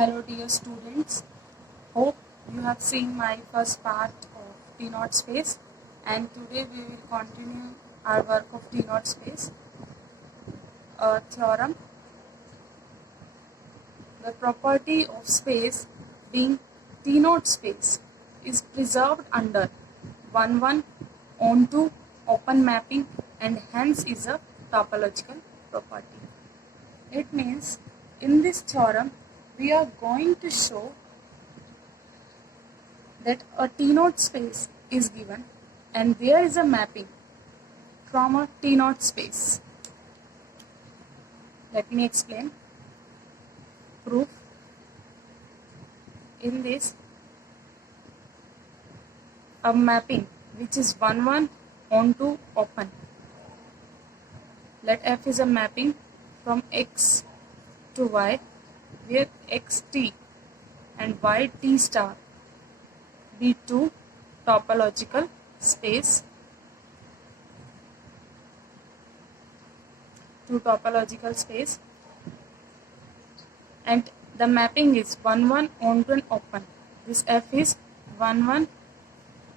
Hello dear students, hope you have seen my first part of T-naught space, and today we will continue our work of T-naught space. Theorem. The property of space being T-naught space is preserved under 1-1 onto open mapping and hence is a topological property. It means in this theorem we are going to show that a T-naught space is given and there is a mapping from a T-naught space. Let me explain. Proof. In this, a mapping which is 1-1 onto open. Let F is a mapping from X to Y where xt and yt star be two topological space. And the mapping is 1-1 onto an open. This F is 1-1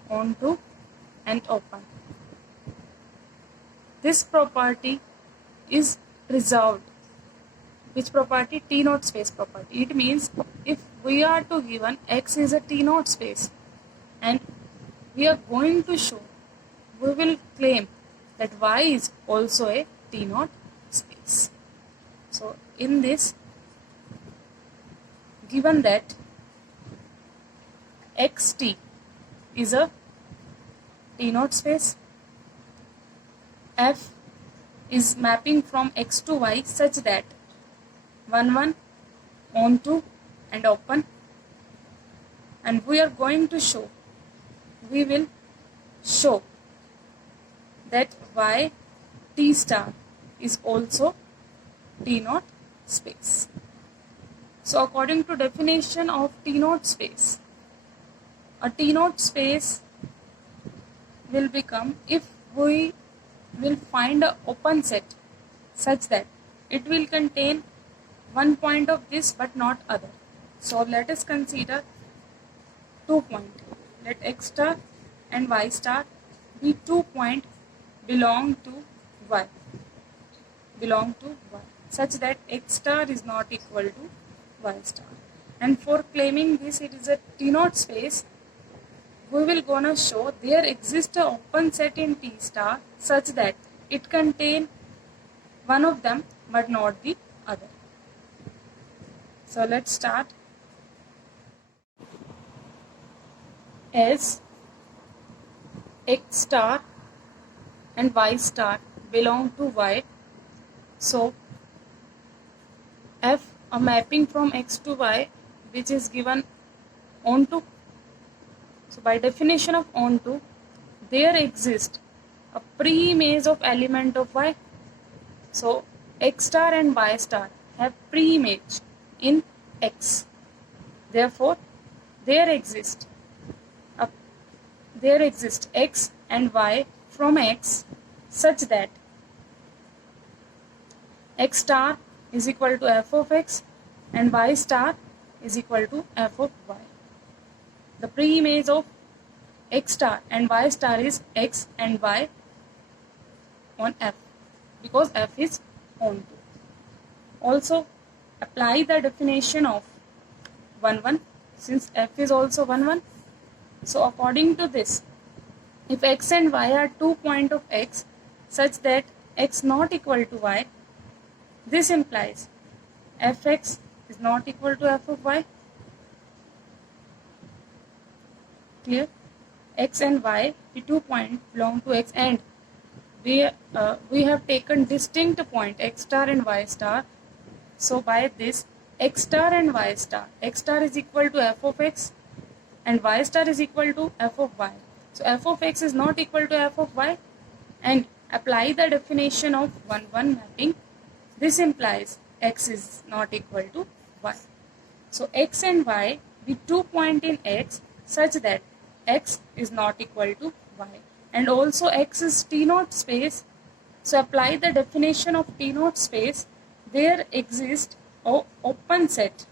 onto and open. This property is preserved. Which property? T-naught space property. It means if we are to given X is a T-naught space and we are going to show, we will claim that Y is also a T-naught space. So in this, given that xt is a T-naught space, F is mapping from X to Y such that 1-1 onto and open, and we are going to show, we will show that Y T star is also T-naught space. So according to definition of T-naught space, a T-naught space will become if we will find an open set such that it will contain one point of this but not other. So let us consider 2 points. Let X star and Y star be 2 points belong to Y such that X star is not equal to Y star. And for claiming this it is a T-naught space, we will gonna show there exists an open set in T star such that it contain one of them but not the other. So let's start. As X star and Y star belong to Y, so F a mapping from X to Y which is given onto. So by definition of onto, there exists a pre-image of element of Y. So X star and Y star have pre-image in X. Therefore, there exists X and Y from X such that X star is equal to f of X and Y star is equal to f of Y. The pre-image of X star and Y star is X and Y on F because F is onto. Also apply the definition of 1-1 since F is also 1-1. So according to this, if X and Y are 2 points of X such that X not equal to Y, this implies Fx is not equal to f of Y. Clear? X and Y, the 2 points belong to X and we have taken distinct point X star and Y star. So by this X star and Y star, X star is equal to f of X and Y star is equal to f of Y. So f of X is not equal to f of Y and apply the definition of 1-1 mapping. This implies X is not equal to Y. So X and Y be 2 points in X such that X is not equal to Y. And also X is T-naught space. So apply the definition of T-naught space. There exists an open set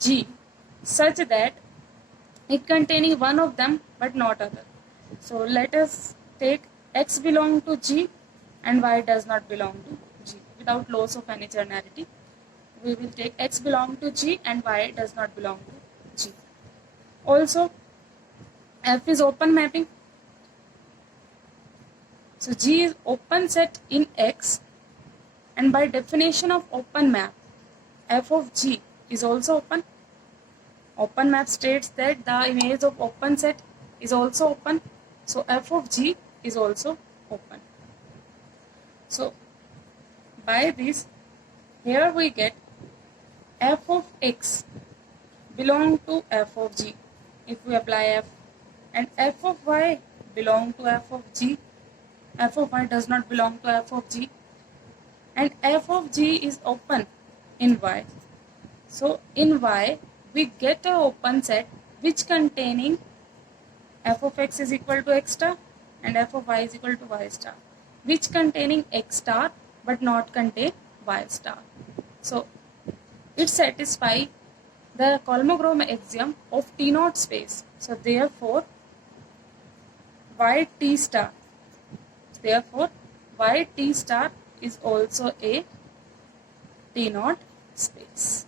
G such that it containing one of them but not other. So let us take X belong to G and Y does not belong to G. Without loss of any generality, we will take X belong to G and Y does not belong to G. Also, F is open mapping. So G is open set in X, and by definition of open map, F of G is also open. Open map states that the image of open set is also open. So F of G is also open. So by this, here we get F of X belong to F of G if we apply F, and F of Y belong to F of G. F of Y does not belong to F of G, and F of G is open in Y. So in Y we get a open set which containing F of X is equal to X star and F of Y is equal to Y star, which containing X star but not contain Y star. So it satisfies the Kolmogorov axiom of T naught space. So therefore YT star is also a T naught space,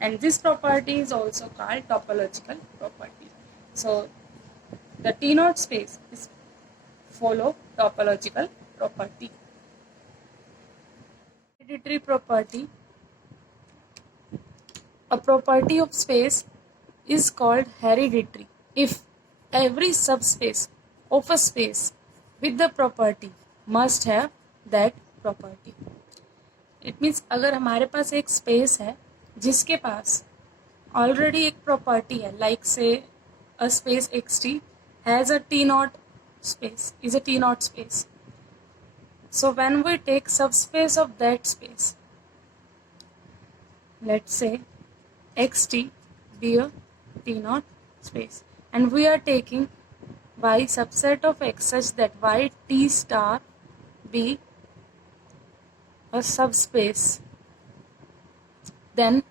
and this property is also called topological property. So the T naught space is follow topological property. Hereditary property. A property of space is called hereditary if every subspace of a space with the property must have that property. It means अगर हमारे पास एक space है जिसके पास already एक property है, like say a space xt has a T naught space, is a T naught space. So when we take subspace of that space, let's say xt be a T naught space, and we are taking Y subset of X such that YT star be a subspace, then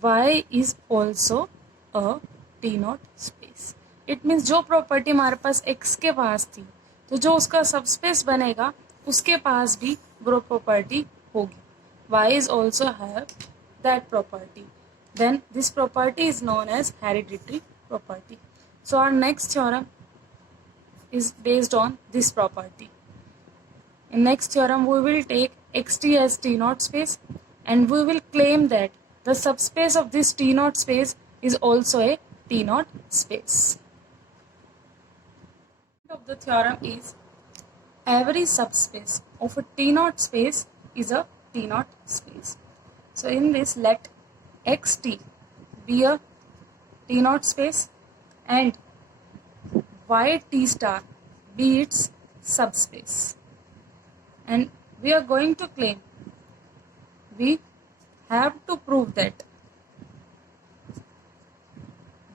Y is also a T naught space. It means जो property हमारे पास X के पास थी, तो जो उसका subspace बनेगा उसके पास भी वो प्रॉपर्टी होगी. Y is also have that property. Then this property is known as hereditary property. So our next theorem is based on this property. In next theorem we will take xt as T naught space, and we will claim that the subspace of this T naught space is also a T naught space. Of the theorem is every subspace of a T naught space is a T naught space. So in this, let xt be a T naught space and YT star be its subspace, and we are going to claim, we have to prove that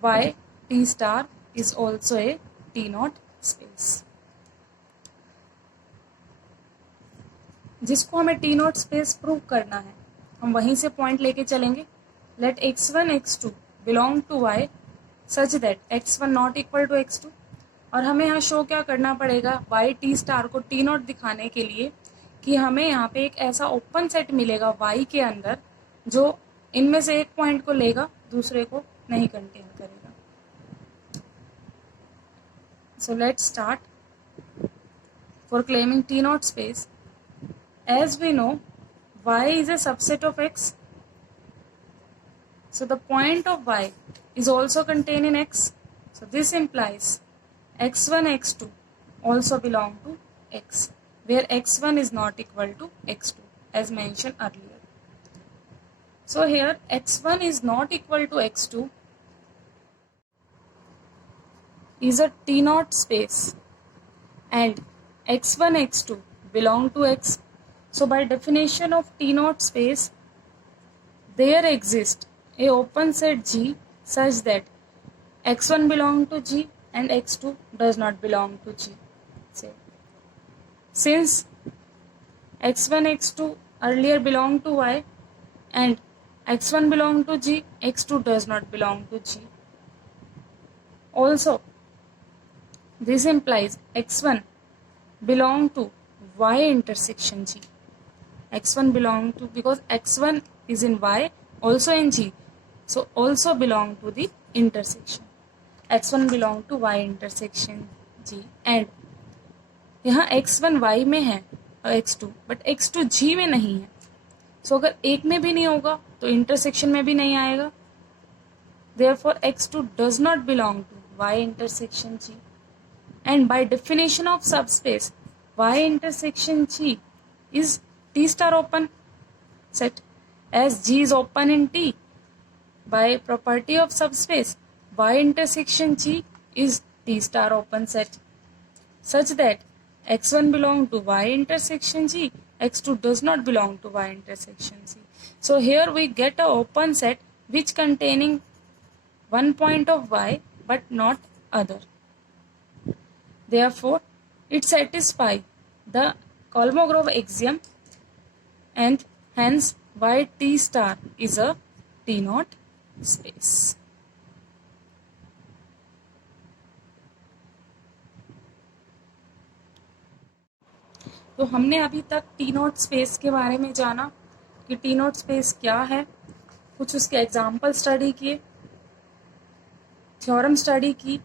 YT star is also a T naught space. जिसको हमें T naught space prove करना है, हम वहीं से point लेके चलेंगे. Let x1 x2 belong to y such that x1 not equal to x2, और हमें यहाँ शो क्या करना पड़ेगा, YT स्टार को T naught दिखाने के लिए कि हमें यहाँ पे एक ऐसा ओपन सेट मिलेगा Y के अंदर जो इनमें से एक पॉइंट को लेगा, दूसरे को नहीं कंटेन करेगा. So let's start. For claiming T naught space, as we know, Y is a subset of X. So the point of Y is also contained in X. So this implies x1, x2 also belong to X, where x1 is not equal to x2 as mentioned earlier. So here x1 is not equal to x2 is a T naught space, and x1, x2 belong to X. So by definition of T naught space, there exists a open set G such that x1 belong to G and x2 does not belong to G. Since x1, x2 earlier belong to Y and x1 belong to G, x2 does not belong to G. Also, this implies x1 belong to y intersection G. x1 belong to, because x1 is in y, also in G, so also belong to the intersection. x1 belong to y intersection G, and यहाँ x1 y में है x2, but x2 G में नहीं है. सो अगर एक में भी नहीं होगा तो इंटरसेक्शन में भी नहीं आएगा. Therefore x2 does not belong to y intersection G. And by definition of subspace, y intersection G is T star open set. As G is open in T, by property of subspace, y intersection G is T star open set, such that x1 belong to y intersection G, x2 does not belong to y intersection G. So here we get a open set which containing one point of y but not other. Therefore, it satisfies the Kolmogorov axiom, and hence y T star is a T naught space. तो हमने अभी तक T not space के बारे में जाना कि T not space क्या है, कुछ उसके एग्जाम्पल स्टडी किए, थ्योरम स्टडी की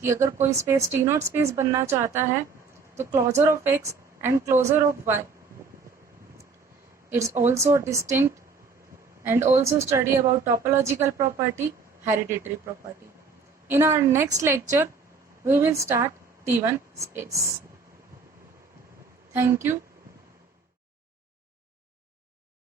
कि अगर कोई स्पेस टी नॉट स्पेस बनना चाहता है तो closure of X and closure of Y it's also distinct, and also study about topological property, hereditary property. In our next lecture, we will start T1 space. Thank you.